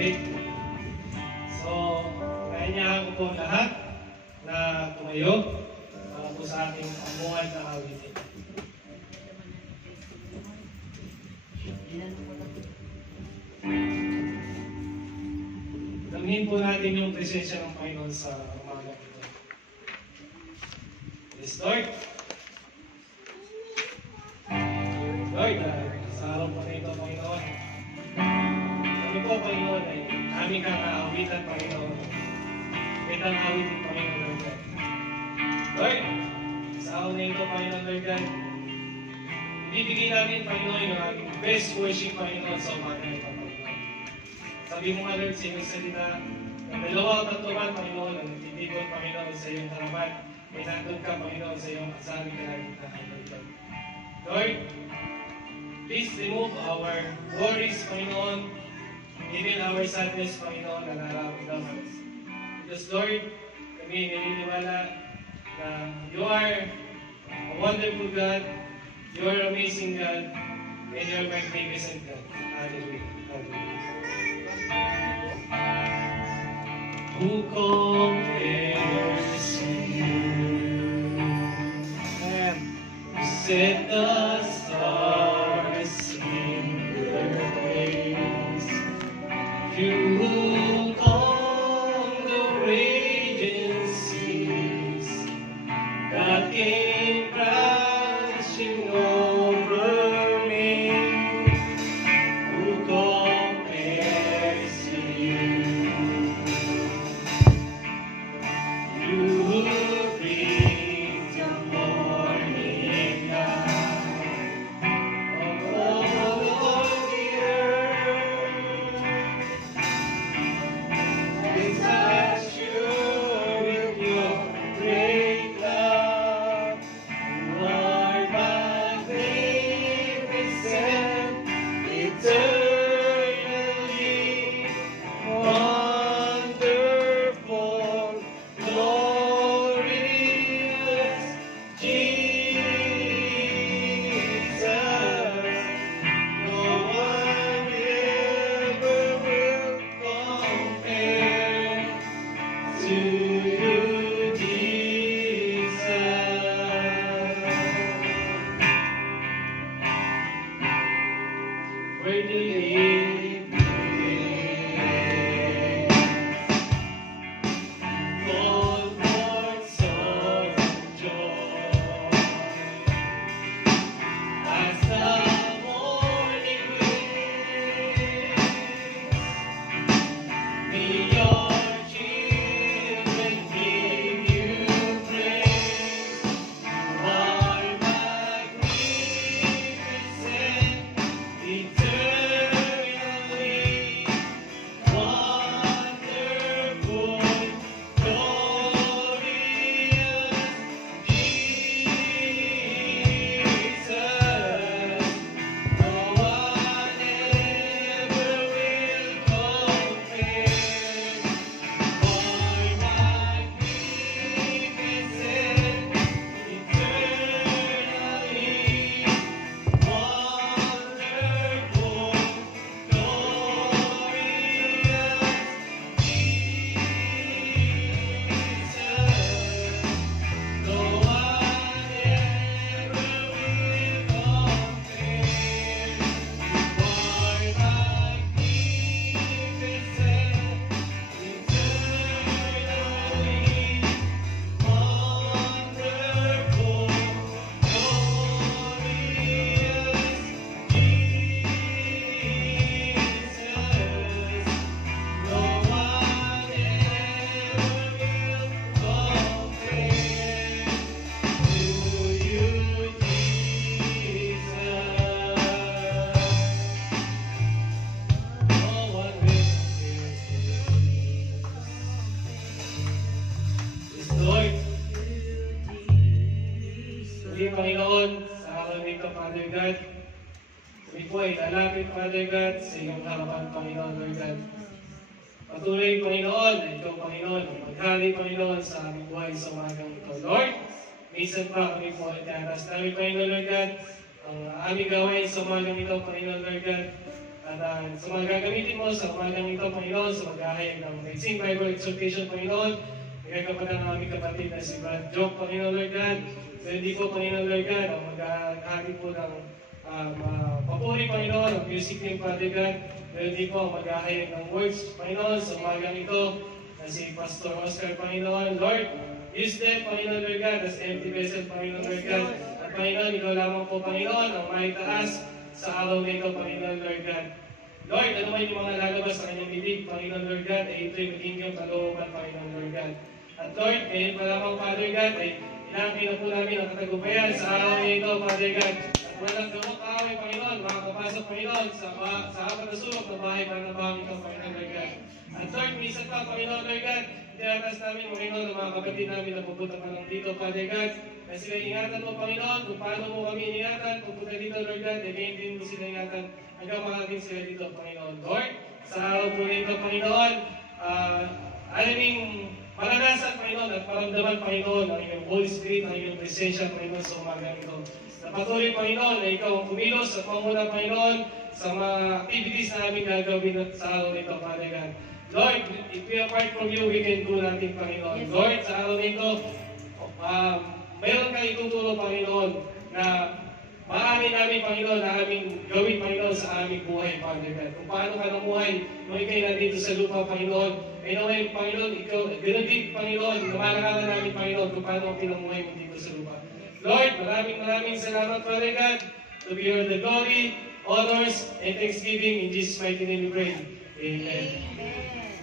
Okay? So, kaya ko po lahat na tumayo para po sa ating pambuhay na awitin. Damhin po natin yung presensya ng Panginoon sa umaga ito. Yes, Lord. Lord, sa araw po na ito, Panginoon. Kami po, Panginoon, ay aming kakaawitan, Panginoon. Kitang awitin, Panginoon, Lord God. Lord, sa araw na ito, Panginoon, Lord God, ibibigay namin, Panginoon, yung aming best worship, Panginoon, sa umaga ito, Panginoon. Sabi mo nga, Lord, sa iyong salita, na dalawa o tatlo man, Panginoon, ang nagtitipon, Panginoon, sa iyong harapan, may nandun ka, Panginoon, sa iyong asawing kalagitnaan, Lord God. Lord, please remove our worries, Panginoon, even our sadness, Panginoon, na nararamdaman. Because, Lord, kami naniniwala na you are a wonderful God, you are amazing God, and you are magnificent God. Hallelujah. Hallelujah. Who compares to you? Set the stars in their place. You calm the raging seas that came crashing over me. Who compares to you? You breathe the morning light over the earth. Is that sure with your great love? You are magnificent, eternally wonderful, glorious Jesus. No one ever will compare to you, Jesus. Where do you call forth songs of joy as the morning breaks? May your children give you praise. You are magnificent, eternally wonderful, glorious Jesus. No one ever will compare. For magnificent, eternally wonderful, glorious Jesus. No one ever will compare. For magnificent, eternally wonderful, glorious Jesus. No one ever will compare to you, Jesus. No one will Yes, Lord. Sige, Panginoon, sa araw nito, Father God, kami po ay lalapit, Father God, sa iyong harapan, Panginoon, Lord God. Patuloy, Panginoon, na ikaw, Panginoon, ang maghari, Panginoon, sa aming buhay sa umagang ito. Lord, minsan pa kami po ay tatas namin, Panginoon, Lord God, ang aming gawain sa umagang ito, Panginoon, Lord God, At sa mga gagamitin mo sa umagang ito, Panginoon, sa maghahayag ng Mixing Bible Exhortation, Panginoon, bigay ka pa ng aming kapatid na si Brad Joke, Panginoon Lord God. So hindi po, Panginoon Lord God, ang maghahagi po ng papuri, Panginoon, ang music team, Father God. Pero hindi po ang maghahayag ng words, Panginoon, sa umagang ito, na si Pastor Oscar, Panginoon, Lord. Use them, Panginoon Lord God, as empty vessel, Panginoon Lord God. At Panginoon, ikaw lamang po, Panginoon, ang maitaas sa araw na ito, Panginoon Lord God. Lord, ano man yung mga lalabas sa kanyang bibig, Panginoon Lord God, ay ito'y maging yung kalooban, Panginoon Lord God. At Lord, ngayon pa lamang, Father God, ay inangkin na po namin ang katagumpayan sa araw na ito, Father God. At walang gamot kaaway, Panginoon, makakapasok, Panginoon, sa apat na sulok na bahay para na bahay ito, Panginoon Lord God. At Lord, minsan pa, Panginoon Lord God, tinatas namin, Panginoon, ang mga kapatid namin na pupunta pa lang dito, Father God, na sila ingatan mo, Panginoon, kung paano mo kami ingatan, pupunta dito, Lord God, e ngayon din mo sila ingatan hanggang makarating sila dito, Panginoon. Lord, sa araw po nito, Panginoon, alaming maranasan, Panginoon, at paramdaman, Panginoon, ang iyong Holy Spirit, ang iyong presensya, Panginoon, sa umagang ito. Na patuloy, Panginoon, na ikaw ang kumilos at mamuna, Panginoon, sa mga activities na aming gagawin sa araw nito, Father God. Lord, if we apart from you, we can do nothing, Panginoon. Lord, sa araw nito, mayroon kang ituturo, Panginoon, na maaari namin, Panginoon, na aming gawin, Panginoon, sa aming buhay, Father God. Kung paano ka namuhay, nung ikay nandito sa lupa, Panginoon, ay naway, Panginoon, ikaw, ganun din, Panginoon, namalakaran namin, Panginoon, kung paano ang pinamuhay mo dito sa lupa. Lord, maraming salamat, Father God, to be all the glory, honors, and thanksgiving. In Jesus' mighty name we pray. Amen. Amen.